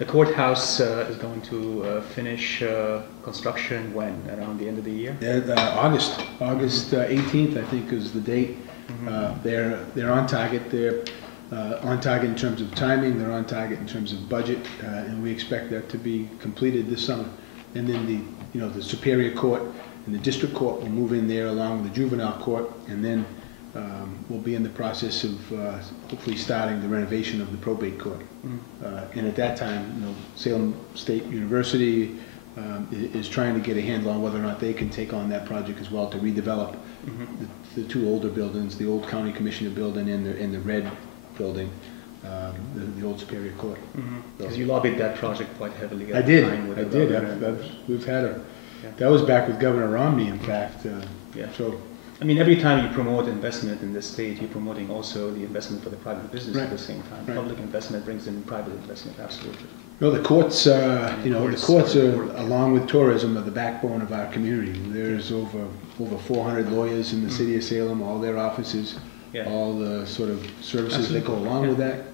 The courthouse is going to finish construction when? Around the end of the year? August 18th, I think, is the date. They're on target. They're on target in terms of timing. They're on target in terms of budget, and we expect that to be completed this summer. And then the Superior Court and the District Court will move in there along with the Juvenile Court, and then we'll be in the process of hopefully starting the renovation of the Probate Court. And at that time, Salem State University is trying to get a handle on whether or not they can take on that project as well to redevelop the two older buildings, the old County Commissioner building and the red building, the old Superior Court. Because you lobbied that project quite heavily. I did. We've had a. Yeah. That was back with Governor Romney, in fact. So. I mean, every time you promote investment in the state, you're promoting also the investment for the private business at the same time. Right. Public investment brings in private investment, absolutely. No, the courts, the courts are, along with tourism, are the backbone of our community. There's over 400 lawyers in the city of Salem, all their offices, all the sort of services that go along with that.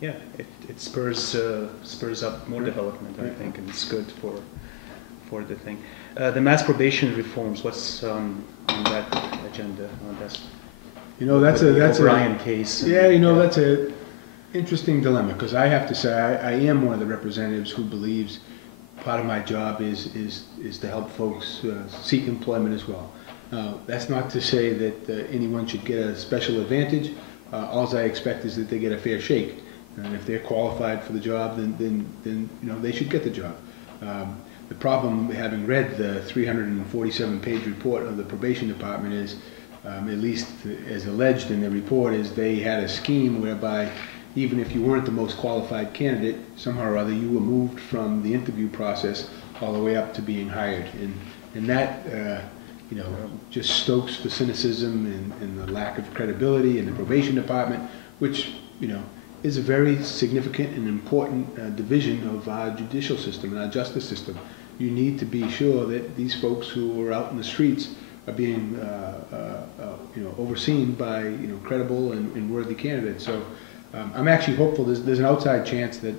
Yeah, it spurs up more development, I think, and it's good for the thing. The mass probation reforms, what's on that agenda? That's a O'Brien case. That's a interesting dilemma, because I have to say I am one of the representatives who believes part of my job is to help folks seek employment as well. That's not to say that anyone should get a special advantage. All I expect is that they get a fair shake, and if they're qualified for the job, then they should get the job. The problem, having read the 347-page report of the probation department, is, at least as alleged in the report, is they had a scheme whereby even if you weren't the most qualified candidate, somehow or other you were moved from the interview process all the way up to being hired. And that just stokes the cynicism and the lack of credibility in the probation department, which is a very significant and important division of our judicial system and our justice system. You need to be sure that these folks who are out in the streets are being overseen by credible and worthy candidates. So I'm actually hopeful. There's an outside chance that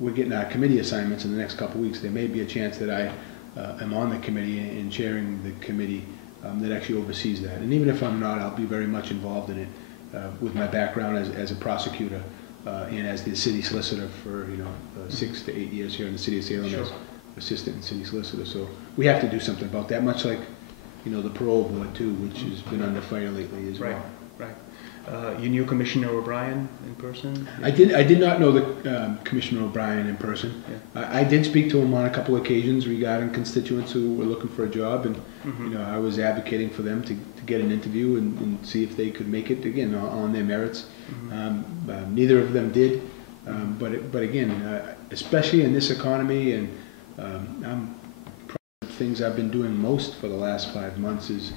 we're getting our committee assignments in the next couple of weeks. There may be a chance that I am on the committee and chairing the committee that actually oversees that. And even if I'm not, I'll be very much involved in it with my background as a prosecutor and as the city solicitor for 6 to 8 years here in the city of Salem as assistant city solicitor. So we have to do something about that, much like the parole board too, which has been under fire lately as well. Right. You knew Commissioner O'Brien in person? I did not know the Commissioner O'Brien in person. Yeah. I did speak to him on a couple of occasions regarding constituents who were looking for a job, and I was advocating for them to get an interview and see if they could make it, again, on their merits. Neither of them did, but again, especially in this economy, and I'm probably the things I've been doing most for the last 5 months is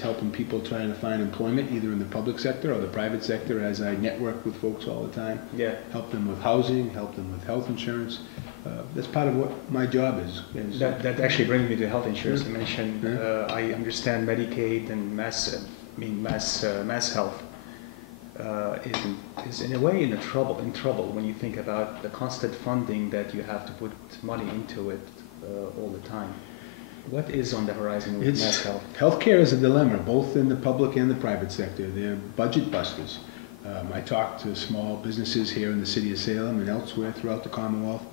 helping people trying to find employment, either in the public sector or the private sector, as I network with folks all the time. Yeah. Help them with housing, help them with health insurance. That's part of what my job is. That actually brings me to health insurance. You mentioned, I understand Medicaid and mass health is in a way in trouble when you think about the constant funding that you have to put money into it all the time. What is on the horizon with mass health? Healthcare is a dilemma, both in the public and the private sector. They're budget busters. I talk to small businesses here in the city of Salem and elsewhere throughout the Commonwealth.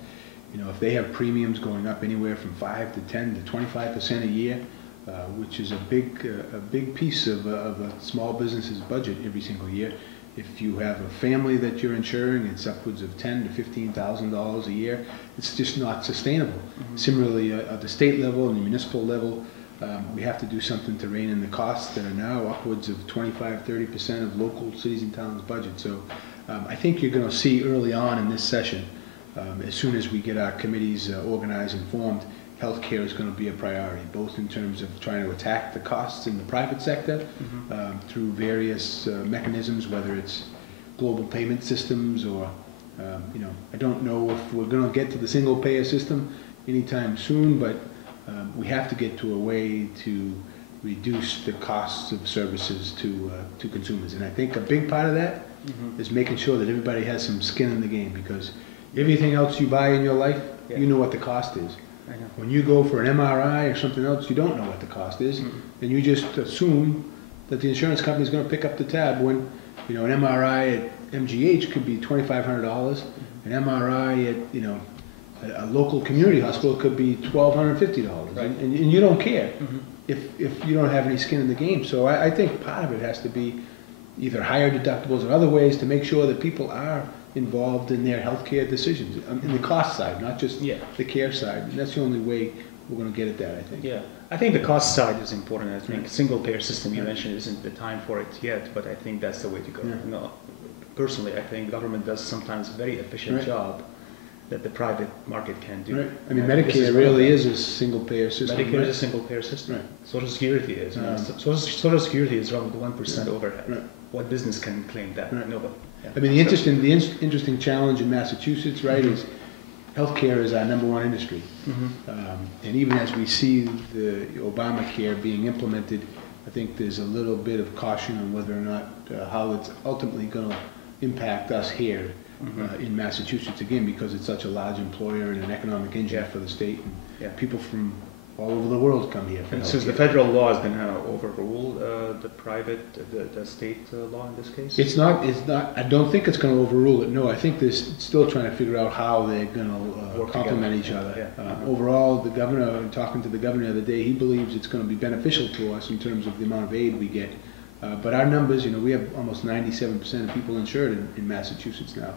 If they have premiums going up anywhere from 5 to 10 to 25% a year, which is a big piece of a small business's budget every single year. If you have a family that you're insuring, it's upwards of $10,000 to $15,000 a year. It's just not sustainable. Similarly, at the state level and the municipal level, we have to do something to rein in the costs that are now upwards of 25–30% of local cities and towns' budget. So I think you're going to see early on in this session, as soon as we get our committees organized and formed, healthcare is going to be a priority, both in terms of trying to attack the costs in the private sector through various mechanisms, whether it's global payment systems or, I don't know if we're going to get to the single payer system anytime soon, but we have to get to a way to reduce the costs of services to consumers. And I think a big part of that is making sure that everybody has some skin in the game, because Everything else you buy in your life, Yeah. you know what the cost is. I know. When you go for an MRI or something else, you don't know what the cost is, and you just assume that the insurance company is going to pick up the tab when, you know, an MRI at MGH could be $2,500, an MRI at, you know, a local community hospital could be $1,250, Right. and you don't care if you don't have any skin in the game. So I think part of it has to be either higher deductibles or other ways to make sure that people are involved in their healthcare decisions, in the cost side, not just Yeah. the care side. And that's the only way we're going to get at that, I think. Yeah, I think the cost side is important. I think Right. single payer system you Right. mentioned isn't the time for it yet, but I think that's the way to go. Yeah. No, personally, I think government does sometimes a very efficient Right. job that the private market can do. Right. I mean, And this Medicare one of really them. is a single payer system. Medicare right? is a single payer system. Right. Social Security is. Social Security is around 1% overhead. Right. What business can claim that? Right. Nobody. Yeah. I mean, the interesting challenge in Massachusetts, right, is healthcare is our #1 industry. And even as we see the Obamacare being implemented, I think there's a little bit of caution on whether or not, how it's ultimately going to impact us here in Massachusetts, again, because it's such a large employer and an economic engine Yeah. for the state. And Yeah. people from all over the world come here for And since the healthcare. federal law is going to overrule the state law in this case? It's not, I don't think it's going to overrule it, no. I think they're still trying to figure out how they're going to Work complement together. each other. Yeah. Overall, the governor, talking to the governor the other day, he believes it's going to be beneficial to us in terms of the amount of aid we get. But our numbers, you know, we have almost 97% of people insured in Massachusetts now.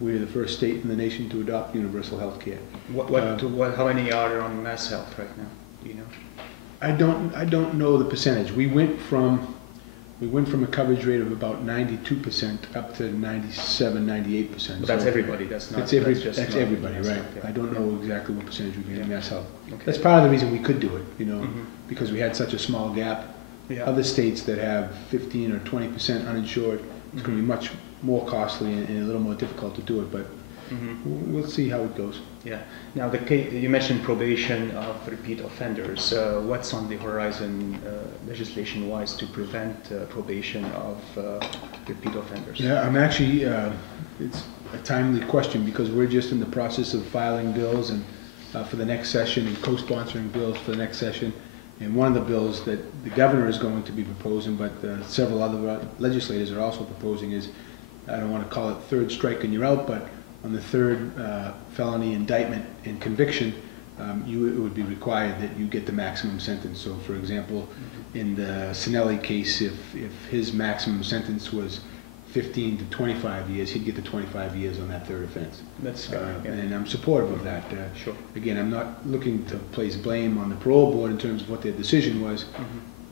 We're the first state in the nation to adopt universal health care. How many are on Mass Health right now? Do you know? I don't know the percentage. We went from a coverage rate of about 92% up to 97, 98%. But that's So everybody. That's not. That's just that's not everybody, Mass right? Health, yeah. I don't know exactly what percentage we get in Mass Health. Okay. That's part of the reason we could do it, you know, Mhm. because we had such a small gap. Yeah. Other states that have 15 or 20% uninsured, it's going to be much more costly and a little more difficult to do it, but we'll see how it goes. Yeah. Now, you mentioned probation of repeat offenders. What's on the horizon, legislation-wise, to prevent probation of repeat offenders? Yeah, I'm actually, it's a timely question because we're just in the process of filing bills and for the next session and co-sponsoring bills for the next session. And one of the bills that the governor is going to be proposing, but several other legislators are also proposing is, I don't want to call it third strike and you're out, but on the third felony indictment and conviction, it would be required that you get the maximum sentence. So for example, in the Sinelli case, if his maximum sentence was 15 to 25 years, he'd get the 25 years on that third offense. That's good. Yeah. And I'm supportive of that. Sure. Again, I'm not looking to place blame on the parole board in terms of what their decision was,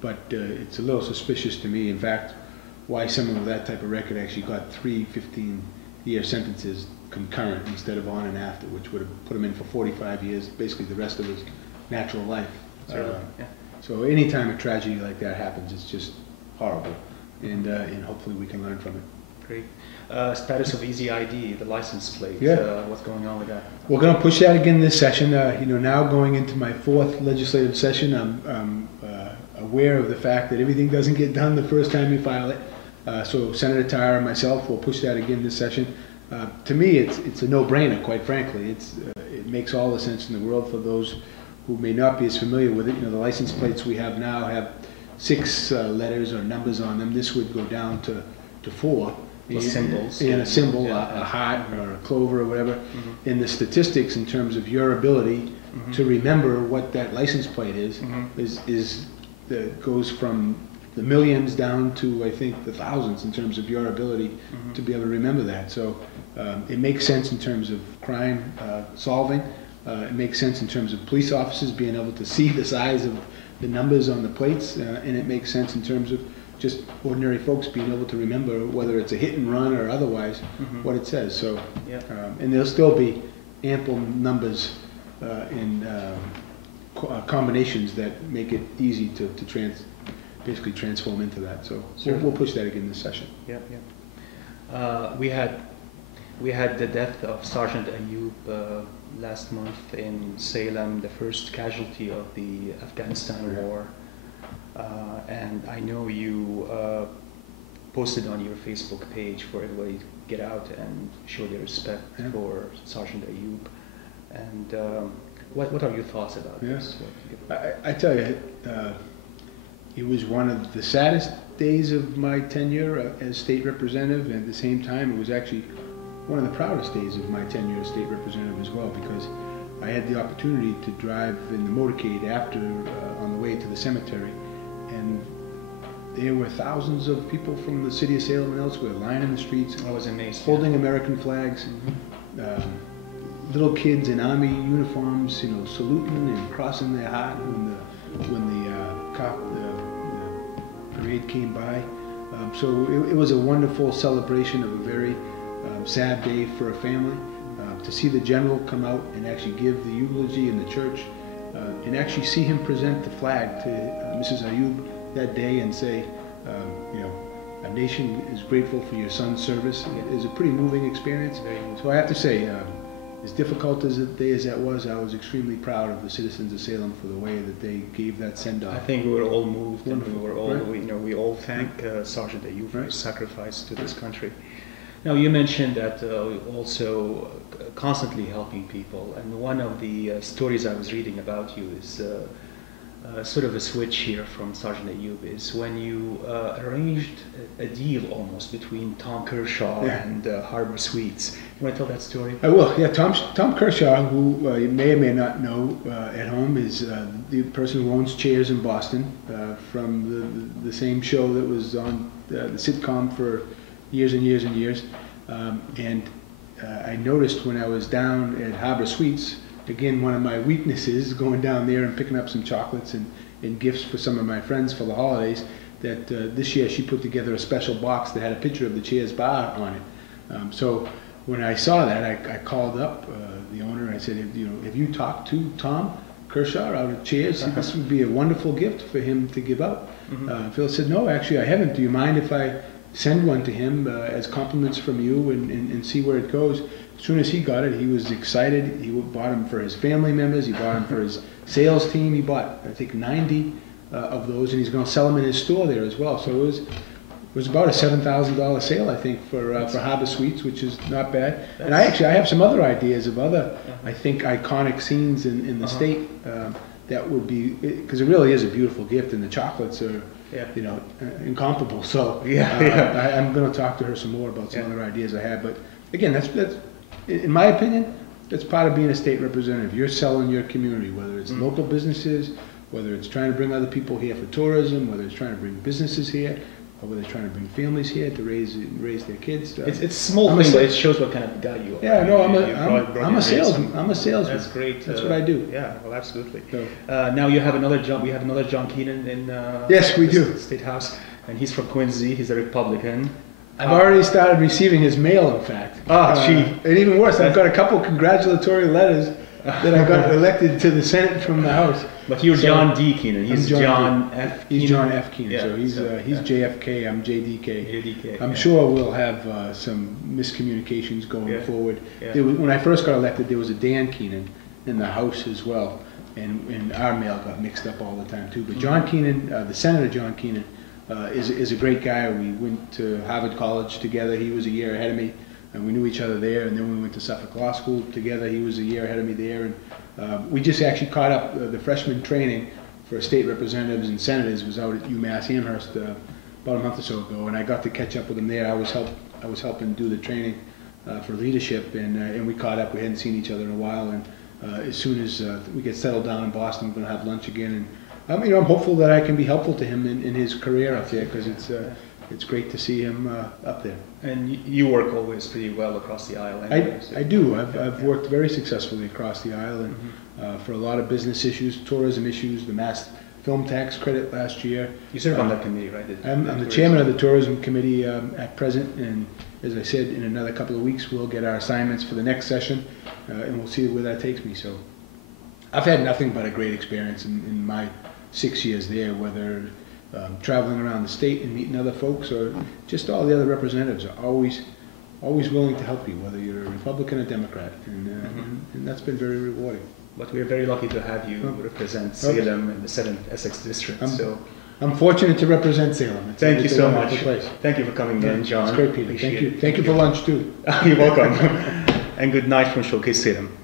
but it's a little suspicious to me, in fact, why someone with that type of record actually got 3 15-year sentences concurrent instead of on and after, which would have put him in for 45 years, basically the rest of his natural life. Yeah. So anytime a tragedy like that happens, it's just horrible, and hopefully we can learn from it. Great. Status of Easy ID, the license plate. Yeah. What's going on with that? We're going to push that again this session. You know, now going into my 4th legislative session, I'm aware of the fact that everything doesn't get done the first time you file it. So Senator Tyra and myself will push that again this session. To me, it's a no-brainer, quite frankly. It makes all the sense in the world for those who may not be as familiar with it. You know, the license plates we have now have 6 letters or numbers on them. This would go down to 4. With symbols. And a symbol, Yeah. a heart or a clover or whatever. And the statistics in terms of your ability to remember what that license plate is goes from the millions down to, I think, the thousands in terms of your ability to be able to remember that. So it makes sense in terms of crime solving. It makes sense in terms of police officers being able to see the size of the numbers on the plates, and it makes sense in terms of just ordinary folks being able to remember whether it's a hit and run or otherwise what it says. So, and there'll still be ample numbers in combinations that make it easy to basically transform into that. So we'll push that again this session. Yeah, yeah. We had the death of Sergeant Ayub last month in Salem, the first casualty of the Afghanistan war. And I know you posted on your Facebook page for everybody get out and show their respect for Sergeant Ayub. And what are your thoughts about this? I tell you, it was one of the saddest days of my tenure as state representative, and at the same time, it was actually one of the proudest days of my tenure as state representative as well, because I had the opportunity to drive in the motorcade after on the way to the cemetery, and there were thousands of people from the city of Salem and elsewhere lining the streets. I was amazed. Holding American flags. Little kids in army uniforms, saluting and crossing their heart when the parade came by. So it was a wonderful celebration of a very sad day for a family. To see the general come out and actually give the eulogy in the church, and actually see him present the flag to Mrs. Ayub that day and say, a nation is grateful for your son's service. It is a pretty moving experience. So I have to say, as difficult as a day as that was, I was extremely proud of the citizens of Salem for the way that they gave that send-off. I think we were all moved, Wonderful. and we were all, Right. we all thank Sergeant Ayub for Right. his sacrifice to this country. Now, you mentioned that also constantly helping people, and one of the stories I was reading about you is sort of a switch here from Sergeant Ayub, is when you arranged a deal almost between Tom Kershaw and Harbor Suites. You want to tell that story? I will. Yeah, Tom Kershaw, who you may or may not know at home, is the person who owns Chairs in Boston, from the same show that was on the sitcom for years and years and years. I noticed when I was down at Harbor Suites, again, one of my weaknesses, going down there and picking up some chocolates and gifts for some of my friends for the holidays, that this year she put together a special box that had a picture of the Cheers bar on it. So when I saw that, I called up the owner and I said, have you talked to Tom Kershaw out of Cheers? This would be a wonderful gift for him to give out. Phil said, no, actually I haven't. Do you mind if I send one to him as compliments from you and see where it goes? As soon as he got it, he was excited. He bought them for his family members. He bought them for his sales team. He bought, I think, 90 of those, and he's going to sell them in his store there as well. So it was about a $7,000 sale, I think, for Harbor Suites, which is not bad. And I have some other ideas of other, I think, iconic scenes in the state that would be, because it really is a beautiful gift, and the chocolates are, incomparable. So I'm going to talk to her some more about some other ideas I have. But again, that's in my opinion, that's part of being a state representative. You're selling your community, whether it's local businesses, whether it's trying to bring other people here for tourism, whether it's trying to bring businesses here, or whether they're trying to bring families here to raise their kids. It's small thing, but it shows what kind of guy you are. Yeah, no, I'm a salesman. I'm a salesman. That's great. That's what I do. Yeah, well, absolutely. So, now you have another John. We have another John Keenan in. Yes, we do. State House, and he's from Quincy. He's a Republican. I've already started receiving his mail, in fact. And even worse, I've got a couple congratulatory letters that I got elected to the Senate from the House. But you're John D. Keenan. He's John F. Keenan. He's John F. Keenan. Yeah, so he's JFK. I'm JDK. JDK. I'm sure we'll have some miscommunications going forward. Yeah. When I first got elected, there was a Dan Keenan in the House as well, and our mail got mixed up all the time too. But John Keenan, the Senator John Keenan, is a great guy. We went to Harvard College together. He was a year ahead of me, and we knew each other there. And then we went to Suffolk Law School together. He was a year ahead of me there, and we just actually caught up. The freshman training for state representatives and senators was out at UMass Amherst about a month or so ago, and I got to catch up with him there. I was helping do the training for leadership, and we caught up. We hadn't seen each other in a while, and as soon as we get settled down in Boston, we're going to have lunch again. And I'm hopeful that I can be helpful to him in his career up there, because it's great to see him up there. And you work always pretty well across the aisle. I do. I've worked very successfully across the aisle, and for a lot of business issues, tourism issues, the mass film tax credit last year. You serve on that committee, right? I'm the chairman of the tourism committee at present, and as I said, in another couple of weeks we'll get our assignments for the next session, and we'll see where that takes me. So I've had nothing but a great experience in my 6 years there, whether traveling around the state and meeting other folks, or just all the other representatives are always willing to help you, whether you're a Republican or Democrat, and that's been very rewarding. But we're very lucky to have you represent Salem in the 7th Essex District. I'm fortunate to represent Salem. Thank you It's a so wonderful much. place. Thank you for coming in, John. It's great, Peter. Appreciate Thank you. it. Thank you for lunch too. You're welcome. And good night from Showcase Salem.